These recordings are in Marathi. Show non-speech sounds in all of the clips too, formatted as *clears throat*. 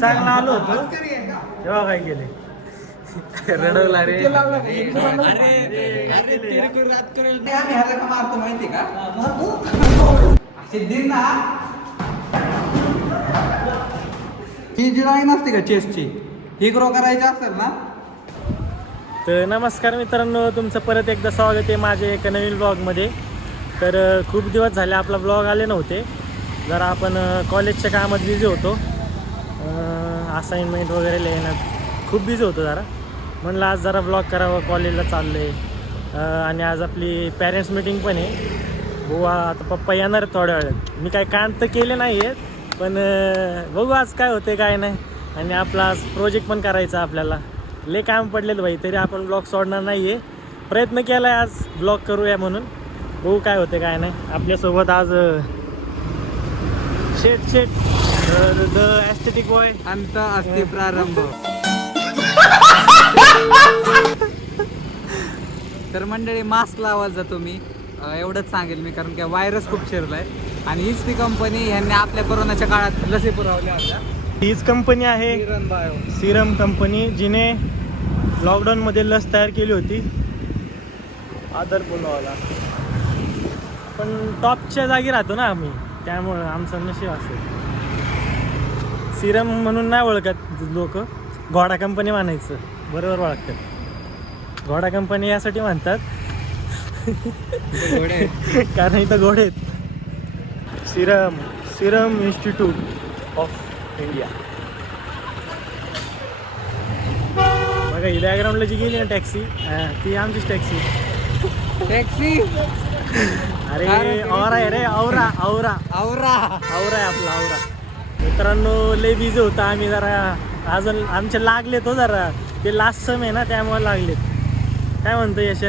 चांगला आलो होतो. तेव्हा काय केले? रडवला रे का? मारतो माहिती ही जी लाईन असते का चेसची ही ग्रो करायची असेल ना? तर नमस्कार मित्रांनो तुमचं परत एकदा स्वागत आहे माझे एका नवीन ब्लॉगमध्ये तर खूप दिवस झाले आपला ब्लॉग आले नव्हते. जरा आपण कॉलेजच्या कामात बिझी होतो. असाइनमेंट वगैरे लिहिण्यात खूप बिझी होतो जरा. म्हणलं आज जरा ब्लॉग करावं कॉलेजला चाललं आहे आणि आज आपली पॅरेंट्स मिटिंग पण आहे. हो आता पप्पा येणार थोड्या वेळात. मी काय काम तर केले नाही आहेत पण बघू आज काय होते काय नाही. आणि आपला आज प्रोजेक्ट पण करायचा आपल्याला. ले काम पडलेलं भाई तरी आपण ब्लॉग सोडणार नाही आहे प्रयत्न केला आहे आज ब्लॉग करूया म्हणून. बघू काय होते काय नाही. आपल्यासोबत आज शेट शेट शेट द ॲस्थेटिक बॉय अंत असते प्रारंभ. तर मंडळी मास्क लावायला जातो मी एवढंच सांगेल मी कारण की व्हायरस खूप शिरलाय. आणि हीच ती कंपनी ह्यांनी आपल्या कोरोनाच्या काळात लसी पुरवल्या होत्या. हीच कंपनी आहे बायो सिरम कंपनी जिने लॉकडाऊनमध्ये लस तयार केली होती. आदर पुनवाला पण टॉपच्या जागी राहतो ना आम्ही त्यामुळं आमचं नशीब असेल. सिरम म्हणून नाही ओळखत लोक. घोडा कंपनी म्हणायचं बरोबर ओळखतात. घोडा कंपनी यासाठी म्हणतात. कारण इथं घोडे आहेत. Serum Serum Institute of India. बघा ही बॅकग्राऊंडला जी गेली ना टॅक्सी ती आमचीच टॅक्सी. टॅक्सी? अरे औरा आहे रे औरा औरा. आवरा औरा आहे आपला औरा. मित्रांनो लय बिझी होता आम्ही जरा. अजून आमचे लागलेत हो जरा. ते लास्ट सम आहे ना त्यामुळे लागलेत. काय म्हणतो यश?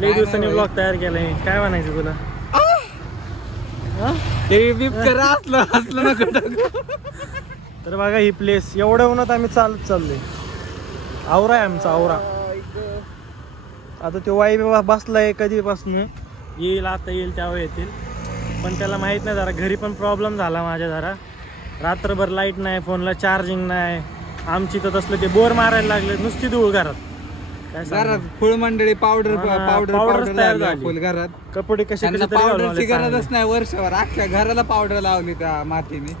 नाही दिवसांनी. ब्लॉग तयार केलाय. काय म्हणायचं तुला? हा? ते. तर बघा ही प्लेस एवढ्या उन्हात आम्ही चालत चाललोय. आवरा आहे आमचा आवरा. आता तो वाई बसलाय कधीपासून. येईल आता येईल त्यावेळी येतील. पण त्याला माहीत नाही जरा. घरी पण प्रॉब्लेम झाला माझ्या जरा. रात्रभर लाइट नाही फोनला चार्जिंग नाही. आमची तर तसलं ते बोर मारायला लागले नुसती धूळ घरात. काय सांगू? घरात फुल मंडळी पावडर हा, पावडर powder पावडर तयार लागली झाली. फुल घरात. कपडे कसे त्यांना कसे तरी पावडरची गरजच सांगितलं. नाही वर्षभर. अख्ख्या घराला पावडर लावली त्या मातीने.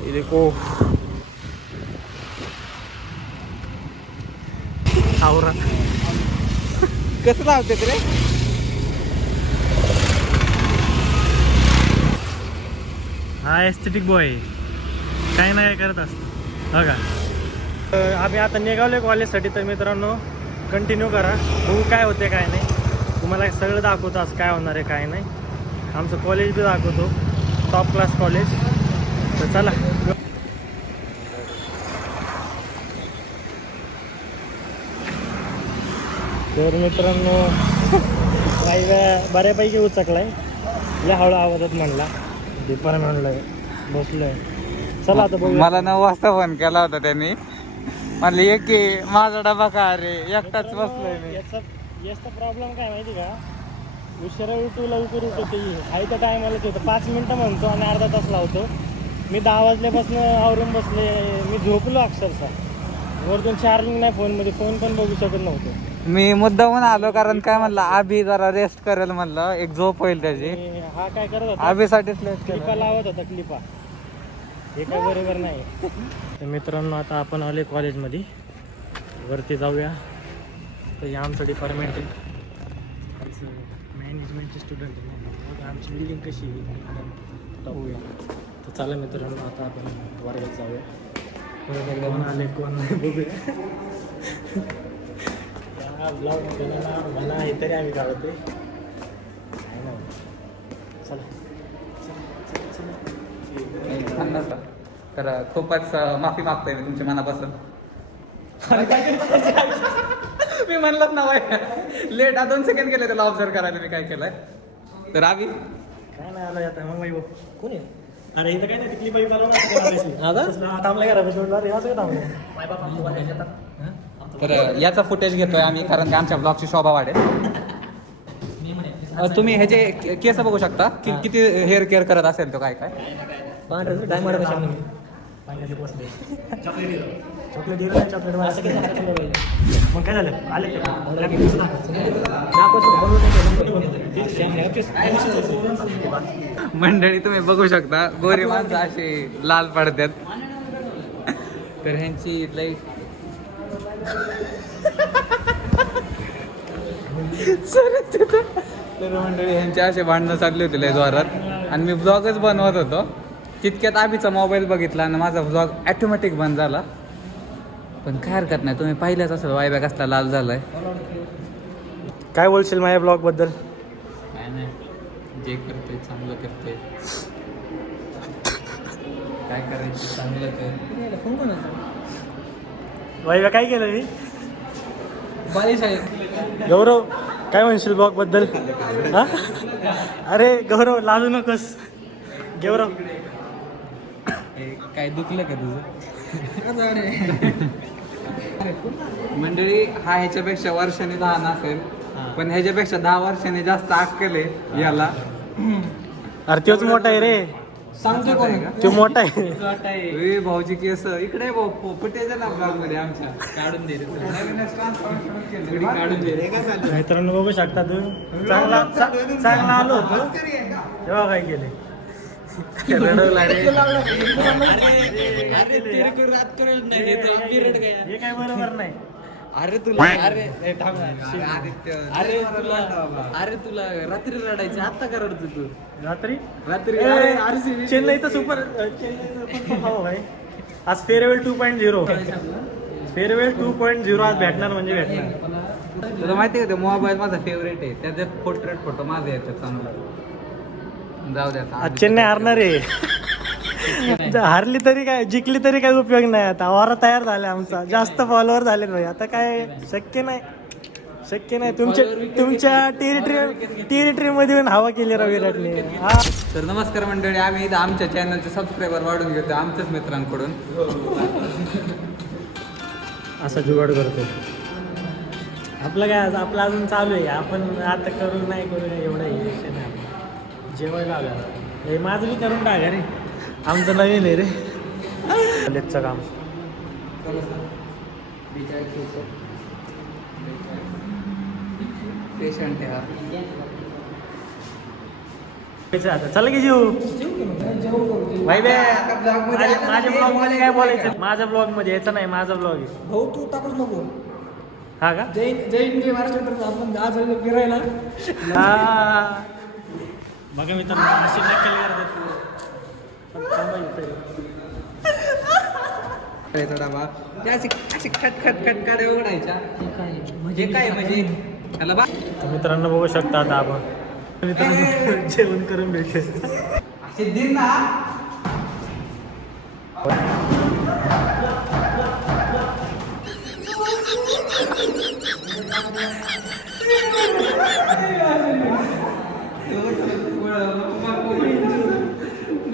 हे देखो. आवरा. *laughs* कसं लावते रे? हा एस्थेटिक बॉय काही नाही करत असतो. हो बघा तर आम्ही आता निघावले कॉलेजसाठी तर मित्रांनो कंटिन्यू करा. बघू काय होते काय नाही. तुम्हाला सगळं दाखवतो आज काय होणार आहे काय नाही. आमचं कॉलेज बी दाखवतो. टॉप क्लास कॉलेज तर चला. तर मित्रांनो *laughs* काही वेळा बऱ्यापैकी उचकलाय. लय हळू आवाजात म्हणला. म्हणलंय बसलोय. चला आता बघूया. मला नऊ वाजता फोन केला होता त्यांनी. म्हणले एक की माझा डबा का रे. एकटाच बसलोय मी. याचा याचा प्रॉब्लेम काय माहिती का? उशिरा उठू लवकर उठते आहे त्या टायमालाच होतं पाच मिनटं म्हणतो आणि अर्धा तास लावतो. मी दहा वाजल्यापासून आवरून बसले. मी झोपलो अक्षरशः. वरतून चार्जिंग नाही फोनमध्ये फोन पण बघू शकत नव्हतो. मी मुद्दाहून आलो कारण काय म्हणलं आभी जरा रेस्ट करेल म्हणलं एक झोप होईल त्याची. आणि हा काय करत होता? आभीसाठीच लेट क्लिपा केलं. लावत होता क्लिपा हे. काय बरोबर नाही. तर मित्रांनो आता आपण आले कॉलेजमध्ये वरती जाऊया. तर हे आमचं डिपार्टमेंट आहे. आमचं मॅनेजमेंटचे स्टुडंट आहे. ना. आमची बिल्डिंग कशी आहे? जाऊया तर चला मित्रांनो आता आपण वर्गात जाऊया. कोण आले कोण नाही बघूया. ब्लॉग म्हणा हे तरी आम्ही काढतोय नाही चला. तर खूपच माफी मागतोय मी तुमच्या मनापासून. मी म्हणलंच ना लेट दोन सेकंड गेले त्याला ऑब्झर्व करायला मी काय केलंय. तर आम्ही काय नाही आलं आता. मग वैभव कोण आहे? अरे इथं काय नाही तिकली बाई मला थांबला घरा बसलो अरे असं थांबलं तर याचा फुटेज घेतोय आम्ही कारण की आमच्या ब्लॉगची शोभा वाढेल. अं, तुम्ही ह्याचे के- केस बघू शकता की किती हेअर केअर करत असेल तो काय काय? पांढरं काय मारत पाण्याचे बसले चॉकलेट चॉकलेट दिलं नाही चॉकलेट मला मग काय झालं? आले ते मंडळी तुम्ही बघू शकता गोरी माणसं असे लाल पडतात. तर ह्यांची लई तर मंडळी ह्यांचे असे भांडणं चालले होते लय जोरात. आणि मी ब्लॉगच बनवत होतो. तितक्यात आबीचा मोबाईल बघितला आणि माझा ब्लॉग ॲटोमॅटिक बंद झाला. पण काय हरकत नाही तुम्ही पाहिलंच असेल वायबॅग असला लाल झालाय. काय बोलशील माझ्या ब्लॉगबद्दल? काय नाही जे करते चांगलं करते *laughs* काय करायचं चांगलं कर वाईवा काय केलं मी? आहे गौरव काय म्हणशील ब्लॉगबद्दल? हा? अरे गौरव लाजू नकोस. गौरव. काय दुखलं का तुझं? मंडळी हा ह्याच्यापेक्षा वर्षाने लहान असेल पण ह्याच्यापेक्षा दहा वर्षाने जास्त अक्कल आहे याला. अरे तोच मोठा आहे रे. सांगतो कोण तो मोठा आहे ए भाऊजी केस इकडे भाऊ फो- फुटेज ना ब्लॉगमध्ये आमच्या काढून दे रे काढून दे रे. मित्रांनो बघू शकता तू चांगला चा- चांगला आलो होतो तेव्हा काय केले रडवला रे. हे काय बरोबर नाही अरे तुला अरे ए, थांब ना. अरे तुला अरे तुला रात्री रडायचं आता का रडतो तू? रात्री? रात्री अरे, RCB. चेन्नईचा सुपर चेन्नईचा पण आहे *laughs* आज farewell two point zero farewell two point zero आज भेटणार म्हणजे भेटणार. तुला माहिती आहे का मोबाईल माझा फेवरेट आहे. त्याच्यात पोर्ट्रेट फोटो माझा याच्यात चांगला. जाऊ द्या आता. आज चेन्नई हारणार आहे. हारली तरी काय जिंकली तरी काही उपयोग नाही. आता वारा तयार झाला आमचा. जास्त फॉलोअर झाले भाई आता काय शक्य नाही. शक्य नाही. तुमच्या तुमच्या टेरिटरी टेरिटरी मध्ये येऊन हवा केली राव विराटने हा. तर नमस्कार मंडळी आम्ही इथं आमच्या चॅनलचे सबस्क्रायबर वाढून घेतो. आमच्याच मित्रांकडून. असा जुगाड करतो. आपलं काय आज- आपलं अजून चालू आहे. आपण आता करू नाही करू नाही एवढं विषय नाही. आपला. जेवायला आला हे माझं मी करून टाका रे. आमचं नवीन आहे रे. कॉलेजचं काम. पेशंट आहे हा आता चला की जीव. भाई बे माझ्या माझ्या ब्लॉगमध्ये काय बोलायचं माझ्या ब्लॉगमध्ये यायचं नाही माझा ब्लॉग आहे. भाऊ तू टाकूच नको. हा का? जैन जैन जे महाराष्ट्रात आपण आज फिरायला. हा. बघा मित्रांनो अशी करतात पण थांबा इथे. करायचा डबा ते अशी अशी खट खट खट काड्या उघडायच्या म्हणजे काय म्हणजे त्याला बा मित्रांनो बघू शकता आता आपण. मित्रांनो जेवण करून भेटेल असे दिन ना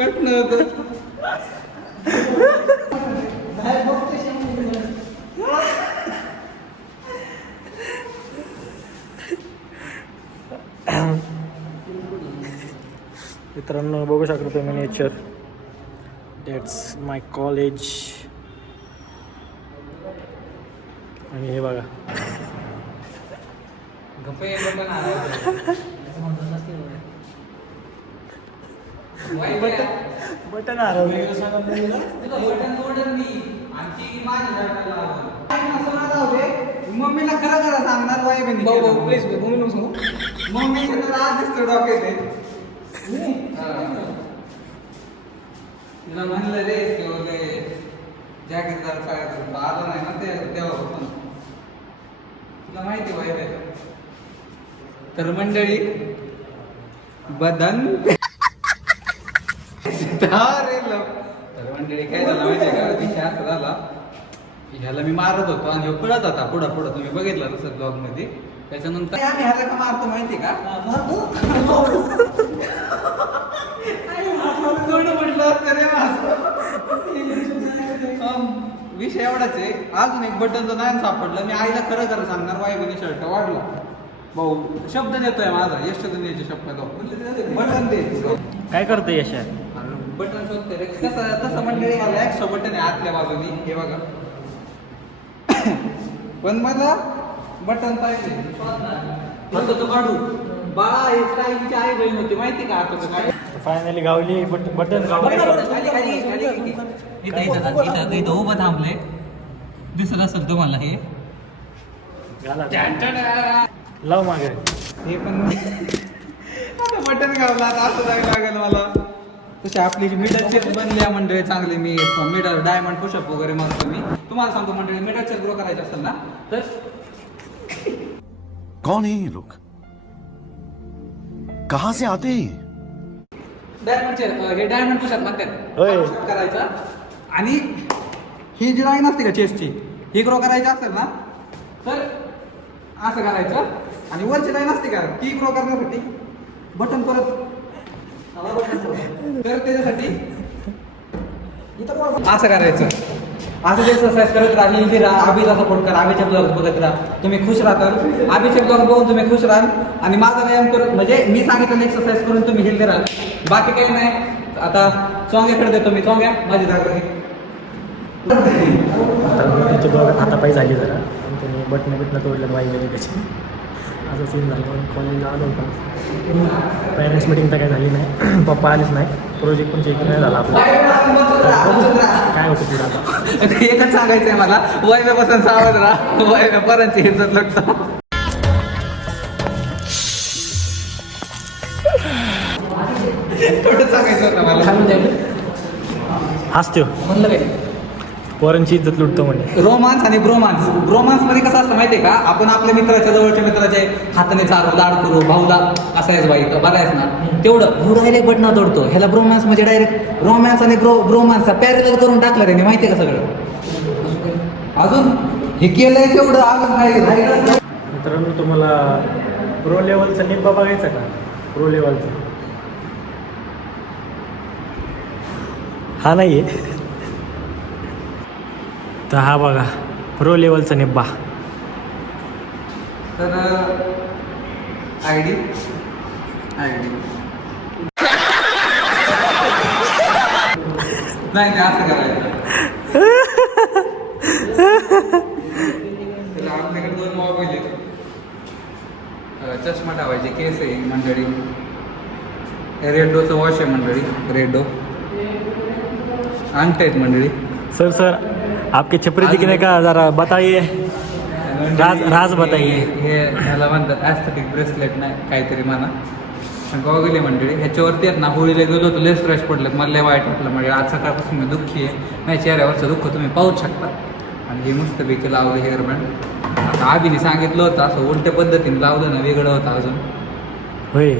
बटन होतं मित्रांनो बघू शकता तुम्ही नेचर डेट्स माय कॉलेज आणि हे बघा गप्पे बटन आलं. वाईट आहे. बटन हरवले तुला बटन तोडलं मी. आणखी माझ्या जागेला लावलं. काय नसलं जाऊ दे. मम्मीला खरं खरं सांगणार वाई बहिणी भाऊ प्लीज मम्मी नको सांगू? मम्मीच्या तर आज दिसतो आहे. तिला म्हणलं रे की वगैरे जॅकेट जरा सगळ्यात आलं नाही ना ते तेव्हापासून तुला माहिती वाईट आहे तर मंडळी बदन अरे लव. तर मंडळी काय झालं माहिती आहे का? विषय असा झाला. ह्याला मी मारत होतो आणि ह्यो पळत होता पुढं पुढं. तुम्ही बघितलं तसं ब्लॉगमध्ये? त्याच्यानंतर आम्ही ह्याला का मारतो माहिती आहे का? *laughs* थोडं म्हटलं असतं रे माझं. अम, विषय एवढाच आहे. अजून एक बटनचं नाही सापडलं मी आईला खरं खरं सांगणार वाईबनी शर्ट वाढला. भाऊ शब्द देतोय माझा. यश दुनियाचे शब्द बटन दे. काय करतो यशा? बटन शोधते रे कसं तसं मंडळी याला एक्स्ट्रा बटन आहे आतल्या बाजूनी. हे बघा. *coughs* पण मला बटन पाहिजे. हाताचं काढू. बाळा हे स्टाईलची आई बहीण होती माहिती का? हाताचं काढू फायनली गावली बट बटन? इथं इथं उभं थांबले दिसत असेल तुम्हाला हे. लाव मागे. हे पण *laughs* बटन आता असं जायला लागेल मला. तशी आपली जी मिडल चेस बनली मंडळी चांगली मी मिडल डायमंड पुशअप वगैरे मारतो मी. तुम्हाला सांगतो मंडळी मिडल चेस ग्रो करायचे असेल ना तर कौन है ये लोग? कहां से आते हैं ये? डायमंड चेस हे डायमंड पुशअप म्हणतात होय. करायचा. आणि ही जी लाईन असते का चेसची ही ग्रो करायची असेल ना तर असं करायचं. आणि वरची लाईन असते का ती ग्रो करण्यासाठी बटन परत तर त्याच्यासाठी असं करायचं असं एक्सरसाइज करत राहा इथे राहा आबीचा सपोर्ट करा आबीचे ब्लॉग बघत राहा तुम्ही खुश राहता आबीचे ब्लॉग बघून तुम्ही खुश राहाल आणि माझा व्यायाम करून म्हणजे मी सांगितलेलं एक्सरसाइज करून तुम्ही हेल्दी राहाल बाकी काही नाही आता चोंग्याकडे देतो मी चोंग्या माझी जागा घे. आता त्याचे दोघं झाली जरा पण त्याने बटणं बिटणं तोडलं पाहिजे त्याची असं सीन झालं. कॉलेजला आलो होतो. पॅरेंट्स मिटिंग तर काय झाली नाही. *clears throat* पप्पा आलेच नाही. प्रोजेक्ट पण चेक नाही झाला आपला. काय होतं पुढे आता? *laughs* एकच सांगायचंय मला. वैभ्यापासून सावध राहा. परंची इज्जत लुटतो. थोडं सांगायचं होतं मला काय हसतो म्हणलं काय? पोरांची इज्जत लुटतो म्हणे. रोमांस आणि ब्रोमांस. ब्रोमांसमध्ये कसं असतं माहितीये का? आपण आपल्या मित्राच्या जवळच्या मित्राचे हाताने चालू लाड करू भाऊला असायच बाई बघायच ना? तेवढं. हुडायला बटना तोडतो ह्याला ब्रोमांस म्हणजे डायरेक्ट रोमॅन्स आणि ब्रो ब्रोमांस पॅरेल करून टाकलं त्याने. माहितीये का सगळं? अजून? हे केलंय तेवढं. अजून नाही. मित्रांनो तुम्हाला प्रो लेवलचा निब्बा बघायचा का? प्रो लेवलचा हा नाही आहे तर हा बघा प्रो लेवलचा निब्बा. तर आय डी आय डी नाही नाही असं करायचं. आपल्याकडे दोन मोबाईल आहेत चष्मा ठेवायचे केस आहे मंडळी. रेडोचं वॉश आहे मंडळी रेडो. अंगठ आहेत मंडळी. सर सर आपके छपरी दिखने का जरा बताइए। राज राज बताइए। हे ह्याला म्हणतात ॲस्थेटिक ब्रेसलेट नाही काहीतरी म्हणा. गॉगल मंडळी. ह्याच्यावरती आहेत ना होळीला गेलो होतो लय स्ट्रेस पडलं. मला लय वाईट वाटलं म्हणजे आज सकाळपासून मी दुःखी आहे. माझ्या चेहऱ्यावरचं दुःख तुम्ही पाहूच शकता. आणि हे मस्तपैकी लावलं हेअर बँड आता आबीने सांगितलं होतं असं उलट्या पद्धतीने लावलं ना वेगळं होतं अजून. होय.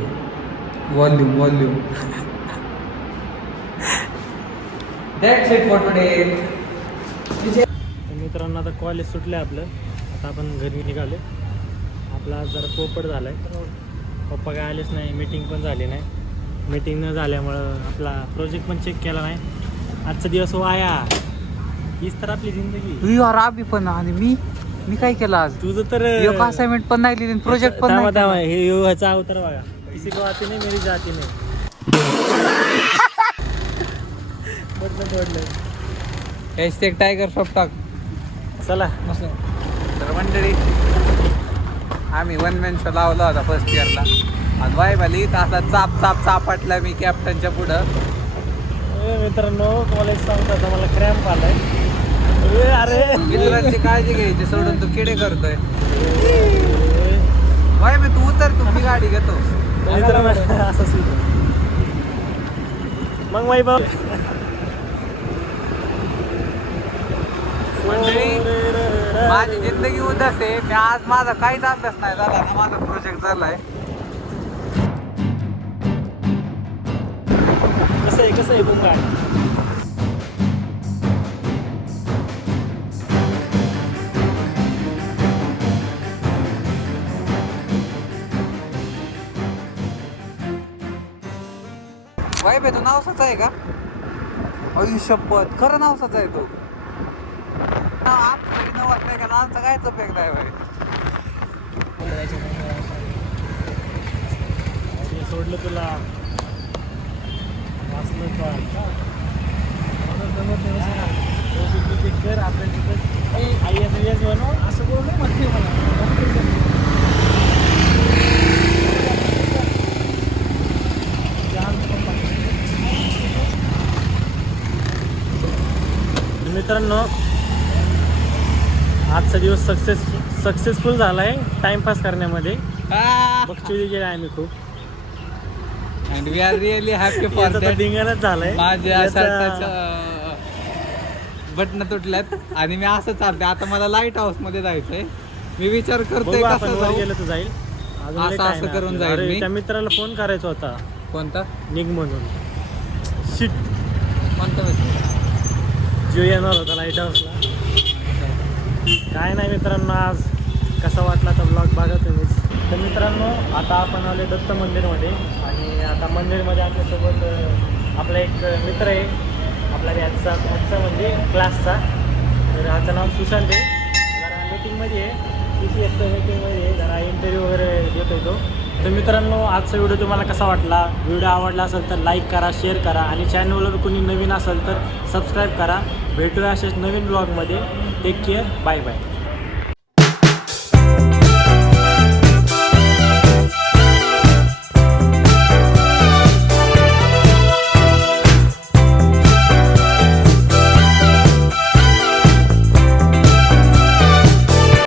Volume volume that's it for today तर मित्रांनो आता कॉलेज सुटलं आहे आपलं. आता आपण घरी निघालो आपला आज जरा पोपट झाला आहे पप्पा काय आलेच नाही मीटिंग पण झाली नाही. मीटिंग न झाल्यामुळं आपला प्रोजेक्ट पण चेक केला नाही. आजचा दिवस वाया. हीच तर आपली जिंदगी. यू आर आबी पण आणि मी मी काय केलं आज? तुझं तर एक असाइनमेंट पण नाही लिहिली प्रोजेक्ट पण नाही थांबा. हे अवतार बघा. किसी को आती नाही मेरी जाती नाही. *laughs* बदलं तोडलं हॅशटॅग टायगर शॉप टाक. चला. तर मंडळी आम्ही वन मॅन शो लावला होता फर्स्ट इयरला आणि वाय भाली असा चाप चाप चापटला मी कॅप्टनच्या पुढं. मित्रांनो कॉलेज सांगतो मला क्रॅम्प आलाय. अरे. मित्रांची काळजी घ्यायची सोडून तू किडे करतोय. वाय मी तू उतर तू मी गाडी घेतो. मित्रांनो असं सीन आहे. मग मंडळी माझी जिंदगी उदास आहे. मी आज माझा काहीच अभ्यास नाही झाला ना माझा प्रोजेक्ट झालाय. कसं आहे कसं आहे बुंगा वाय बे तू नावसाचा आहे का? शपथ खरं नावसाचा आहे तू. आमचं नऊ वाजता का आमचा कायच उपयोग नाही सोडलं तुला. वाचलं कर आपल्या तिथं आई आता एस बनव असं करून नाही म्हणते मला मित्रांनो आजचा दिवस सक्सेस सक्सेसफुल झाला आहे टाइमपास करण्यामध्ये. बक्षुली गेला आहे मी खूप. And we are really happy for याचा तर दॅट धिंगाणाच झालाय. माझ्या याचा- बटन तुटल्यात. आणि मी असं चालते आता मला लाइट हाऊसमध्ये जायचंय. मी विचार करतोय बघू आपण कसं वर जाऊ. गेलं तर जाईल. अजून लय असं- time असं आहे. करून आपल्याला. जाईल अरे, मी. त्या मित्राला फोन करायचा होता. कोणता? निघ म्हणून. शिट कोणता? जिओ येणार होता लाइट हाऊसला काय नाही मित्रांनो आज कसा वाटला तर ब्लॉग बघा तुम्हीच तर मित्रांनो आता आपण आले दत्त मंदिरमध्ये आणि आता मंदिरमध्ये आपल्यासोबत आपला एक मित्र आहे. आपला याचा याचा म्हणजे क्लासचा. तर ह्याचं नाव सुशांत आहे. जरा मीटिंगमध्ये आहे. सी सी एसचं मीटिंगमध्ये आहे. जरा इंटरव्ह्यू वगैरे देतो तो. तर मित्रांनो आजचा व्हिडिओ तुम्हाला कसा वाटला? व्हिडिओ आवडला असेल तर लाईक करा शेअर करा आणि चॅनलवर कोणी नवीन असेल तर सबस्क्राईब करा. भेटूया असेच नवीन ब्लॉगमध्ये टेक केअर बाय बाय